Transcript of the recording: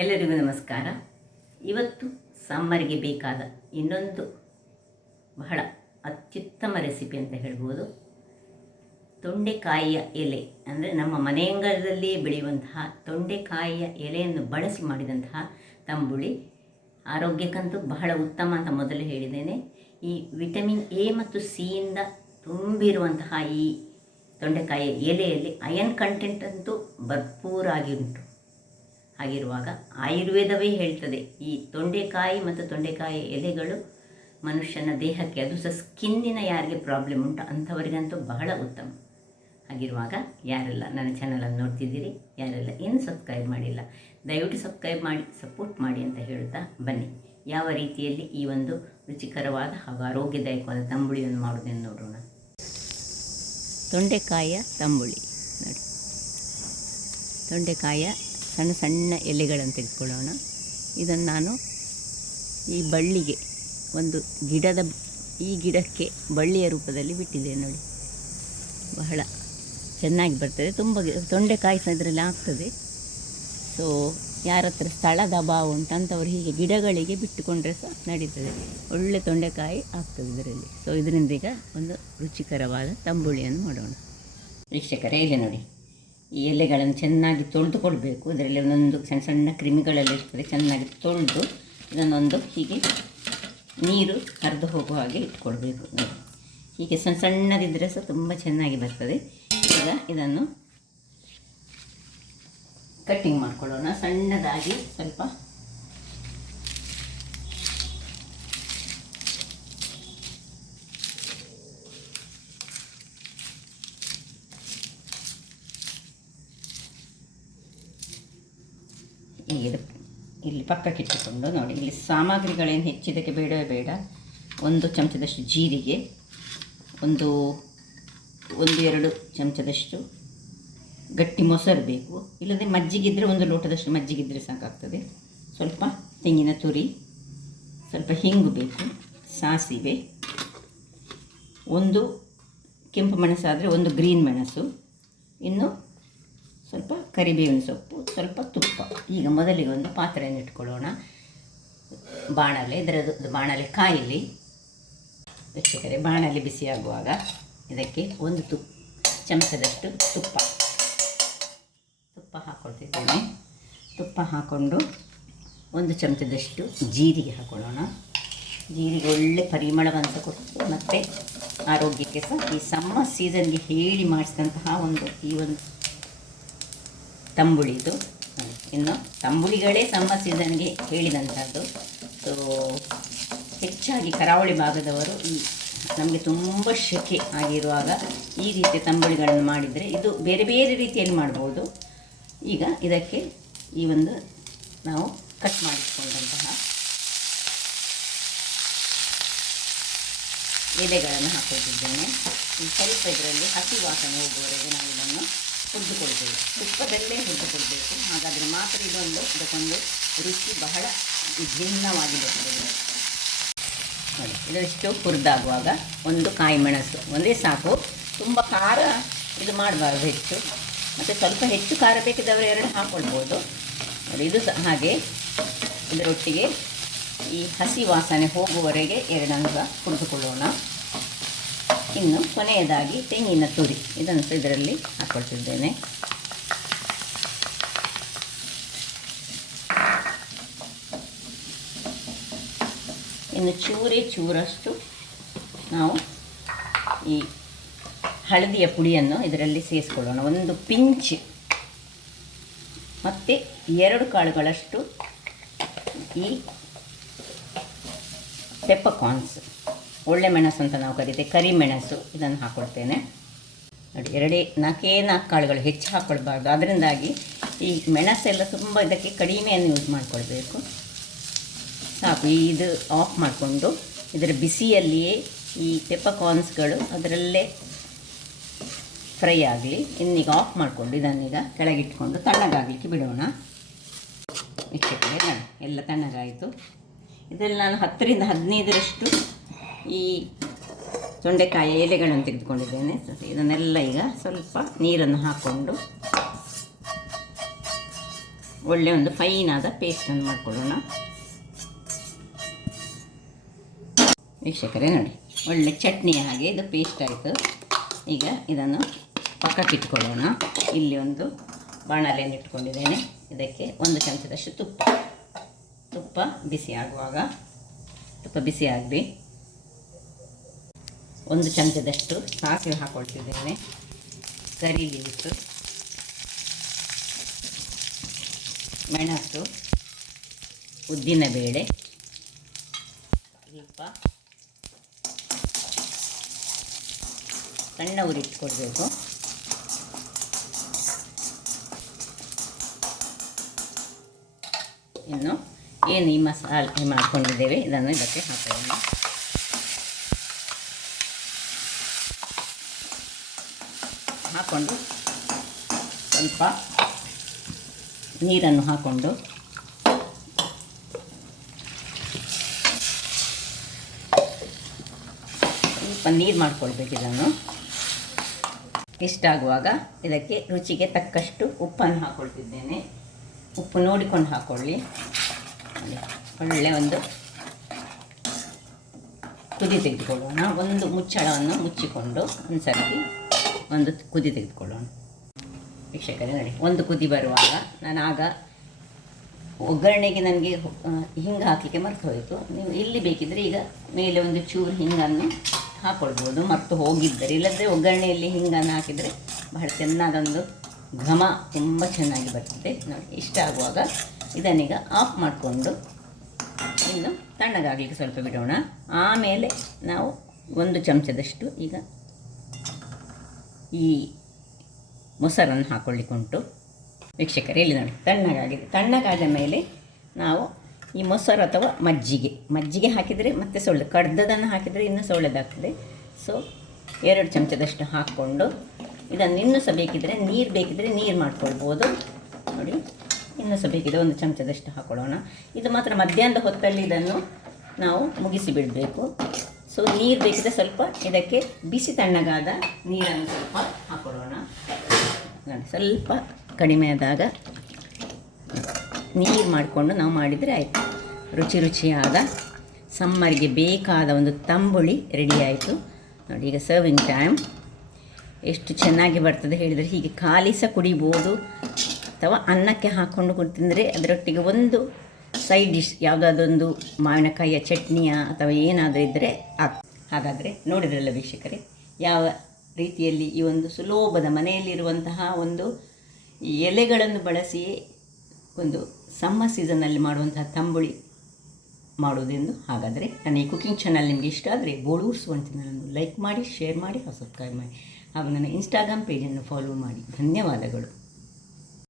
ಎಲ್ಲರಿಗೂ ನಮಸ್ಕಾರ. ಇವತ್ತು ಸಾಂಬಾರಿಗೆ ಬೇಕಾದ ಇನ್ನೊಂದು ಬಹಳ ಅತ್ಯುತ್ತಮ ರೆಸಿಪಿ ಅಂತ ಹೇಳ್ಬೋದು. ತೊಂಡೆಕಾಯಿಯ ಎಲೆ ಅಂದರೆ ನಮ್ಮ ಮನೆಯಂಗಳದಲ್ಲಿಯೇ ಬೆಳೆಯುವಂತಹ ತೊಂಡೆಕಾಯಿಯ ಎಲೆಯನ್ನು ಬಳಸಿ ಮಾಡಿದಂತಹ ತಂಬುಳಿ ಆರೋಗ್ಯಕ್ಕಂತೂ ಬಹಳ ಉತ್ತಮ ಅಂತ ಮೊದಲೇ ಹೇಳಿದ್ದೇನೆ. ಈ ವಿಟಮಿನ್ ಎ ಮತ್ತು ಸಿಯಿಂದ ತುಂಬಿರುವಂತಹ ಈ ತೊಂಡೆಕಾಯಿಯ ಎಲೆಯಲ್ಲಿ ಅಯನ್ ಕಂಟೆಂಟ್ ಅಂತೂ ಭರ್ಪೂರಾಗಿ ಉಂಟು. ಹಾಗಿರುವಾಗ ಆಯುರ್ವೇದವೇ ಹೇಳ್ತದೆ ಈ ತೊಂಡೆಕಾಯಿ ಮತ್ತು ತೊಂಡೆಕಾಯಿ ಎಲೆಗಳು ಮನುಷ್ಯನ ದೇಹಕ್ಕೆ, ಅದು ಸಹ ಸ್ಕಿನ್ನಿನ ಯಾರಿಗೆ ಪ್ರಾಬ್ಲಮ್ ಉಂಟು ಅಂಥವರಿಗಂತೂ ಬಹಳ ಉತ್ತಮ. ಹಾಗಿರುವಾಗ ಯಾರೆಲ್ಲ ನನ್ನ ಚಾನಲನ್ನು ನೋಡ್ತಿದ್ದೀರಿ, ಯಾರೆಲ್ಲ ಇನ್ನೂ ಸಬ್ಸ್ಕ್ರೈಬ್ ಮಾಡಿಲ್ಲ, ದಯವಿಟ್ಟು ಸಬ್ಸ್ಕ್ರೈಬ್ ಮಾಡಿ ಸಪೋರ್ಟ್ ಮಾಡಿ ಅಂತ ಹೇಳುತ್ತಾ ಬನ್ನಿ ಯಾವ ರೀತಿಯಲ್ಲಿ ಈ ಒಂದು ರುಚಿಕರವಾದ ಹಾಗೂ ಆರೋಗ್ಯದಾಯಕವಾದ ತಂಬುಳಿಯನ್ನು ಮಾಡೋದನ್ನು ನೋಡೋಣ. ತೊಂಡೆಕಾಯಿಯ ತಂಬುಳಿ ನೋಡಿ. ತೊಂಡೆಕಾಯಿಯ ಸಣ್ಣ ಸಣ್ಣ ಎಲೆಗಳನ್ನು ತೆಗೆದುಕೊಳ್ಳೋಣ. ಇದನ್ನು ನಾನು ಈ ಬಳ್ಳಿಗೆ ಒಂದು ಈ ಗಿಡಕ್ಕೆ ಬಳ್ಳಿಯ ರೂಪದಲ್ಲಿ ಬಿಟ್ಟಿದ್ದೇನೆ ನೋಡಿ. ಬಹಳ ಚೆನ್ನಾಗಿ ಬರ್ತದೆ. ತುಂಬ ತೊಂಡೆಕಾಯಿ ಸಹ ಇದರಲ್ಲಿ ಆಗ್ತದೆ. ಸೊ ಯಾರ ಹತ್ರ ಸ್ಥಳದ ಅಭಾವ ಉಂಟು ಅಂಥವ್ರು ಹೀಗೆ ಗಿಡಗಳಿಗೆ ಬಿಟ್ಟುಕೊಂಡ್ರೆ ಸಹ ನಡೀತದೆ. ಒಳ್ಳೆ ತೊಂಡೆಕಾಯಿ ಆಗ್ತದೆ ಇದರಲ್ಲಿ. ಸೊ ಇದರಿಂದ ಈಗ ಒಂದು ರುಚಿಕರವಾದ ತಂಬುಳಿಯನ್ನು ಮಾಡೋಣ. ವೀಕ್ಷಕರೇ, ಇಲ್ಲಿ ನೋಡಿ, ಈ ಎಲೆಗಳನ್ನು ಚೆನ್ನಾಗಿ ತೊಳೆದುಕೊಳ್ಬೇಕು. ಇದರಲ್ಲಿ ಒಂದೊಂದು ಸಣ್ಣ ಸಣ್ಣ ಕ್ರಿಮಿಗಳೆಲ್ಲ ಇರ್ತದೆ. ಚೆನ್ನಾಗಿ ತೊಳೆದು ಇದನ್ನೊಂದು ಹೀಗೆ ನೀರು ಹರಿದು ಹೋಗುವ ಹಾಗೆ ಇಟ್ಕೊಳ್ಬೇಕು ನೋಡಿ. ಹೀಗೆ ಸಣ್ಣ ಸಣ್ಣದಿದ್ದರೆ ಸಹ ತುಂಬ ಚೆನ್ನಾಗಿ ಬರ್ತದೆ. ಈಗ ಇದನ್ನು ಕಟ್ಟಿಂಗ್ ಮಾಡ್ಕೊಳ್ಳೋಣ ಸಣ್ಣದಾಗಿ. ಸ್ವಲ್ಪ ಇಲ್ಲಿ ಪಕ್ಕಕ್ಕೆ ಇಟ್ಟುಕೊಂಡು ನೋಡಿ, ಇಲ್ಲಿ ಸಾಮಗ್ರಿಗಳೇನು ಹೆಚ್ಚಿದಕ್ಕೆ ಬೇಡವೇ ಬೇಡ. 1 ಚಮಚದಷ್ಟು ಜೀರಿಗೆ, ಒಂದು 2 ಚಮಚದಷ್ಟು ಗಟ್ಟಿ ಮೊಸರು ಬೇಕು. ಇಲ್ಲದೆ ಮಜ್ಜಿಗಿದ್ದರೆ 1 ಲೋಟದಷ್ಟು ಮಜ್ಜಿಗಿದ್ದರೆ ಸಾಕಾಗ್ತದೆ. ಸ್ವಲ್ಪ ತೆಂಗಿನ ತುರಿ, ಸ್ವಲ್ಪ ಹಿಂಗು ಬೇಕು, ಸಾಸಿವೆ, 1 ಕೆಂಪು ಮೆಣಸಾದರೆ 1 ಗ್ರೀನ್ ಮೆಣಸು, ಇನ್ನು ಸ್ವಲ್ಪ ಕರಿಬೇವಿನ ಸೊಪ್ಪು, ಸ್ವಲ್ಪ ತುಪ್ಪ. ಈಗ ಮೊದಲಿಗೆ ಒಂದು ಪಾತ್ರೆಯನ್ನು ಇಟ್ಕೊಳ್ಳೋಣ. ಬಾಣಲೆ, ಇದರದ್ದು ಬಾಣಲೆ ಕಾಯಿಲಿ. ವೀಕ್ಷಕರೇ, ಬಾಣಲೆ ಬಿಸಿಯಾಗುವಾಗ ಇದಕ್ಕೆ 1 ಚಮಚದಷ್ಟು ತುಪ್ಪ ಹಾಕ್ಕೊಳ್ತಿದ್ದೇನೆ. ತುಪ್ಪ ಹಾಕ್ಕೊಂಡು 1 ಚಮಚದಷ್ಟು ಜೀರಿಗೆ ಹಾಕ್ಕೊಳ್ಳೋಣ. ಜೀರಿಗೆ ಒಳ್ಳೆ ಪರಿಮಳವಂತ ಕೊಟ್ಟು ಮತ್ತು ಆರೋಗ್ಯಕ್ಕೆ ಸಹ ಈ ಸಮ್ಮರ್ ಸೀಸನ್ಗೆ ಹೇಳಿ ಮಾಡಿಸಿದಂತಹ ಈ ಒಂದು ತಂಬುಳಿದು. ಇನ್ನು ತಂಬುಳಿಗಳೇ ಸಮ್ಮರ್ ಸೀಸನ್ಗೆ ಹೇಳಿದಂಥದ್ದು. ಸೊ ಹೆಚ್ಚಾಗಿ ಕರಾವಳಿ ಭಾಗದವರು ನಮಗೆ ತುಂಬ ಸೆಕೆ ಆಗಿರುವಾಗ ಈ ರೀತಿಯ ತಂಬುಳಿಗಳನ್ನು ಮಾಡಿದರೆ, ಇದು ಬೇರೆ ಬೇರೆ ರೀತಿಯಲ್ಲಿ ಮಾಡ್ಬೋದು. ಈಗ ಇದಕ್ಕೆ ಈ ಒಂದು ನಾವು ಕಟ್ ಮಾಡಿಕೊಂಡಂತಹ ಎಲೆಗಳನ್ನು ಹಾಕೊಳ್ತಿದ್ದೇನೆ. ಸ್ವಲ್ಪ ಇದರಲ್ಲಿ ಹಸಿ ವಾಸನೆ ಹೋಗುವವರೆಗೆ ನಾವು ಇದನ್ನು ಹುರಿದುಕೊಳ್ತೇವೆ. ತುಪ್ಪದಲ್ಲೇ ಹುರಿದುಕೊಳ್ಬೇಕು. ಹಾಗಾದರೆ ಮಾತ್ರ ಇದಕ್ಕೊಂದು ರುಚಿ ಬಹಳ ವಿಭಿನ್ನವಾಗಿ ಬರ್ತದೆ ನೋಡಿ. ಇದಷ್ಟು ಹುರಿದಾಗುವಾಗ 1 ಕಾಯಿ ಮೆಣಸು ಒಂದೇ ಸಾಕು. ತುಂಬ ಖಾರ ಇದು ಮಾಡಬಾರ್ದು ಹೆಚ್ಚು. ಮತ್ತು ಸ್ವಲ್ಪ ಹೆಚ್ಚು ಖಾರ ಬೇಕಿದ್ದವರು 2 ಹಾಕ್ಕೊಳ್ಬೋದು ನೋಡಿ. ಇದು ಸಹ ಹಾಗೆ ಇದರೊಟ್ಟಿಗೆ ಈ ಹಸಿ ವಾಸನೆ ಹೋಗುವವರೆಗೆ 2 ಸಹ ಹುರಿದುಕೊಳ್ಳೋಣ. ಇನ್ನು ಕೊನೆಯದಾಗಿ ತೆಂಗಿನ ತುರಿ, ಇದನ್ನು ಸಹ ಇದರಲ್ಲಿ ಹಾಕ್ಕೊಳ್ತಿದ್ದೇನೆ. ಇನ್ನು ಚೂರಷ್ಟು ನಾವು ಈ ಹಳದಿಯ ಪುಡಿಯನ್ನು ಇದರಲ್ಲಿ ಸೇರಿಸ್ಕೊಳ್ಳೋಣ. 1 ಪಿಂಚ್ ಮತ್ತು 2 ಕಾಳುಗಳಷ್ಟು ಈ ಪೆಪ್ಪರ್ಕಾರ್ನ್ಸ್, ಒಳ್ಳೆ ಮೆಣಸು ಅಂತ ನಾವು ಕರೀತೇವೆ, ಕರಿಮೆಣಸು, ಇದನ್ನು ಹಾಕ್ಕೊಳ್ತೇನೆ ನೋಡಿ. 4 ಕಾಳುಗಳು, ಹೆಚ್ಚು ಹಾಕ್ಕೊಳ್ಬಾರ್ದು. ಅದರಿಂದಾಗಿ ಈ ಮೆಣಸೆಲ್ಲ ತುಂಬ ಇದಕ್ಕೆ ಕಡಿಮೆಯನ್ನು ಯೂಸ್ ಮಾಡಿಕೊಳ್ಬೇಕು. ಸಾಕು. ಇದು ಆಫ್ ಮಾಡಿಕೊಂಡು ಇದರ ಬಿಸಿಯಲ್ಲಿಯೇ ಈ ಪೆಪ್ಪರ್ಕಾರ್ನ್ಸ್ಗಳು ಅದರಲ್ಲೇ ಫ್ರೈ ಆಗಲಿ. ಇನ್ನೀಗ ಆಫ್ ಮಾಡಿಕೊಂಡು ಇದನ್ನೀಗ ಕೆಳಗಿಟ್ಕೊಂಡು ತಣ್ಣಗಾಗಲಿಕ್ಕೆ ಬಿಡೋಣ. ವೀಕ್ಷಕರೇ, ನೋಡಿ ಎಲ್ಲ ತಣ್ಣಗಾಯಿತು. ಇದರಲ್ಲಿ ನಾನು 10 ರಿಂದ 15ರಷ್ಟು ಈ ತೊಂಡೆಕಾಯಿ ಎಲೆಗಳನ್ನು ತೆಗೆದುಕೊಂಡಿದ್ದೇನೆ. ಇದನ್ನೆಲ್ಲ ಈಗ ಸ್ವಲ್ಪ ನೀರನ್ನು ಹಾಕ್ಕೊಂಡು ಒಳ್ಳೆ ಒಂದು ಫೈನಾದ ಪೇಸ್ಟನ್ನು ಮಾಡ್ಕೊಳ್ಳೋಣ. ವೀಕ್ಷಕರೇ ನೋಡಿ, ಒಳ್ಳೆ ಚಟ್ನಿಯ ಹಾಗೆ ಇದು ಪೇಸ್ಟ್ ಆಯಿತು. ಈಗ ಇದನ್ನು ಪಕ್ಕಕ್ಕೆ ಇಟ್ಕೊಳ್ಳೋಣ. ಇಲ್ಲಿ ಒಂದು ಬಾಣಲೆಯನ್ನು ಇಟ್ಕೊಂಡಿದ್ದೇನೆ. ಇದಕ್ಕೆ 1 ಚಮಚದಷ್ಟು ತುಪ್ಪ ಬಿಸಿ ಆಗುವಾಗ, ತುಪ್ಪ ಬಿಸಿ ಆಗಲಿ, 1 ಚಮಚದಷ್ಟು ಸಾಸಿವೆ ಹಾಕ್ಕೊಳ್ತಿದ್ದೇನೆ. ಕರಿ ಲೀವ್ಸು, ಮೆಣಸು, ಉದ್ದಿನಬೇಳೆ, ಸ್ವಲ್ಪ ಸಣ್ಣ ಉರಿ ಇಟ್ಕೊಳ್ಬೇಕು. ಇನ್ನು ಏನು ಈ ಮಸಾಲೆ ಮಾಡ್ಕೊಂಡಿದ್ದೇವೆ ಇದನ್ನು ಇದಕ್ಕೆ ಹಾಕೋಣ. ಹಾಕ್ಕೊಂಡು ಸ್ವಲ್ಪ ನೀರನ್ನು ಹಾಕ್ಕೊಂಡು ಸ್ವಲ್ಪ ನೀರು ಮಾಡ್ಕೊಳ್ಬೇಕು. ಇದನ್ನು ಇಷ್ಟಾಗುವಾಗ ಇದಕ್ಕೆ ರುಚಿಗೆ ತಕ್ಕಷ್ಟು ಉಪ್ಪನ್ನು ಹಾಕ್ಕೊಳ್ತಿದ್ದೇನೆ. ಉಪ್ಪು ನೋಡಿಕೊಂಡು ಹಾಕ್ಕೊಳ್ಳಿ. ಒಳ್ಳೆ ಒಂದು ಕುದಿ ತೆಗೆದುಕೊಳ್ಳೋಣ. ಒಂದು ಮುಚ್ಚಳವನ್ನು ಮುಚ್ಚಿಕೊಂಡು ಒಂದು ಸರ್ತಿ ಒಂದು ಕುದಿ ತೆಗೆದುಕೊಳ್ಳೋಣ. ವೀಕ್ಷಕರೇ ನೋಡಿ, ಒಂದು ಕುದಿ ಬರುವಾಗ ನಾನು ಆಗ ಒಗ್ಗರಣೆಗೆ ನನಗೆ ಹಿಂಗೆ ಹಾಕಲಿಕ್ಕೆ ಮರ್ತು ಹೋಯಿತು. ನೀವು ಇಲ್ಲಿ ಬೇಕಿದ್ದರೆ ಈಗ ಮೇಲೆ ಒಂದು ಚೂರು ಹಿಂಗನ್ನು ಹಾಕ್ಕೊಳ್ಬೋದು, ಮರ್ತು ಹೋಗಿದ್ದರೆ. ಇಲ್ಲದ್ರೆ ಒಗ್ಗರಣೆಯಲ್ಲಿ ಹಿಂಗನ್ನು ಹಾಕಿದರೆ ಬಹಳ ಚೆನ್ನಾದೊಂದು ಘಮ ತುಂಬ ಚೆನ್ನಾಗಿ ಬರ್ತದೆ ನೋಡಿ. ಇಷ್ಟ ಆಗುವಾಗ ಇದನ್ನೀಗ ಆಫ್ ಮಾಡಿಕೊಂಡು ಇನ್ನು ತಣ್ಣಗಾಗಲಿಕ್ಕೆ ಸ್ವಲ್ಪ ಬಿಡೋಣ. ಆಮೇಲೆ ನಾವು 1 ಚಮಚದಷ್ಟು ಈಗ ಈ ಮೊಸರನ್ನು ಹಾಕ್ಕೊಳ್ಳಿಕ್ಕುಂಟು. ವೀಕ್ಷಕರೇ ಇಲ್ಲಿ ನೋಡಿ, ತಣ್ಣಗಾಗಿದೆ. ತಣ್ಣಗಾದ ಮೇಲೆ ನಾವು ಈ ಮೊಸರು ಅಥವಾ ಮಜ್ಜಿಗೆ ಹಾಕಿದರೆ ಮತ್ತೆ ಸೊಳ್ಳೆ, ಕಡ್ದದನ್ನು ಹಾಕಿದರೆ ಇನ್ನೂ ಸೊಳ್ಳೆದಾಗ್ತದೆ. ಸೊ 2 ಚಮಚದಷ್ಟು ಹಾಕ್ಕೊಂಡು ಇದನ್ನು ಇನ್ನೂ ಸಹ ಬೇಕಿದ್ದರೆ ನೀರು ಮಾಡ್ಕೊಳ್ಬೋದು ನೋಡಿ. ಇನ್ನೂ ಸಹ ಬೇಕಿದೆ 1 ಚಮಚದಷ್ಟು ಹಾಕ್ಕೊಳ್ಳೋಣ. ಇದು ಮಾತ್ರ ಮಧ್ಯಾಹ್ನದ ಹೊತ್ತಲ್ಲಿ ಇದನ್ನು ನಾವು ಮುಗಿಸಿ ಬಿಡಬೇಕು. ಸೊ ನೀರು ಬೇಕಿದ್ರೆ ಸ್ವಲ್ಪ ಇದಕ್ಕೆ ಬಿಸಿ ತಣ್ಣಗಾದ ನೀರನ್ನು ಸ್ವಲ್ಪ ಹಾಕ್ಕೊಳ್ಳೋಣ ನೋಡಿ. ಸ್ವಲ್ಪ ಕಡಿಮೆ ಆದಾಗ ನೀರು ಮಾಡಿಕೊಂಡು ನಾವು ಮಾಡಿದರೆ ಆಯಿತು. ರುಚಿಯಾದ ಸಮ್ಮರಿಗೆ ಬೇಕಾದ ಒಂದು ತಂಬುಳಿ ರೆಡಿ ಆಯಿತು ನೋಡಿ. ಈಗ ಸರ್ವಿಂಗ್ ಟೈಮ್. ಎಷ್ಟು ಚೆನ್ನಾಗಿ ಬರ್ತದೆ ಹೇಳಿದರೆ, ಹೀಗೆ ಖಾಲಿ ಸಹ ಕುಡಿಬೋದು ಅಥವಾ ಅನ್ನಕ್ಕೆ ಹಾಕ್ಕೊಂಡು ತಿಂದರೆ ಅದರೊಟ್ಟಿಗೆ ಒಂದು ಸೈಡ್ ಡಿಶ್ ಯಾವುದಾದೊಂದು ಮಾವಿನಕಾಯಿಯ ಚಟ್ನಿಯ ಅಥವಾ ಏನಾದರೂ ಇದ್ದರೆ ಹಾಗಾದರೆ ನೋಡಿದ್ರಲ್ಲ ವೀಕ್ಷಕರೇ, ಯಾವ ರೀತಿಯಲ್ಲಿ ಈ ಒಂದು ಸುಲಭದ ಮನೆಯಲ್ಲಿರುವಂತಹ ಒಂದು ಎಲೆಗಳನ್ನು ಬಳಸಿ ಒಂದು ಸಮ್ಮರ್ ಸೀಸನ್ನಲ್ಲಿ ಮಾಡುವಂತಹ ತಂಬುಳಿ ಮಾಡುವುದೆಂದು. ಹಾಗಾದರೆ ನನ್ನ ಈ ಕುಕಿಂಗ್ ಚಾನಲ್ ನಿಮಗೆ ಇಷ್ಟ ಆದರೆ ಬೋಳೂರ್ಸು ಚಾನಲನ್ನು ಲೈಕ್ ಮಾಡಿ, ಶೇರ್ ಮಾಡಿ, ಸಬ್ಸ್ಕ್ರೈಬ್ ಮಾಡಿ ಹಾಗೂ ನನ್ನ ಇನ್ಸ್ಟಾಗ್ರಾಮ್ ಪೇಜನ್ನು ಫಾಲೋ ಮಾಡಿ. ಧನ್ಯವಾದಗಳು.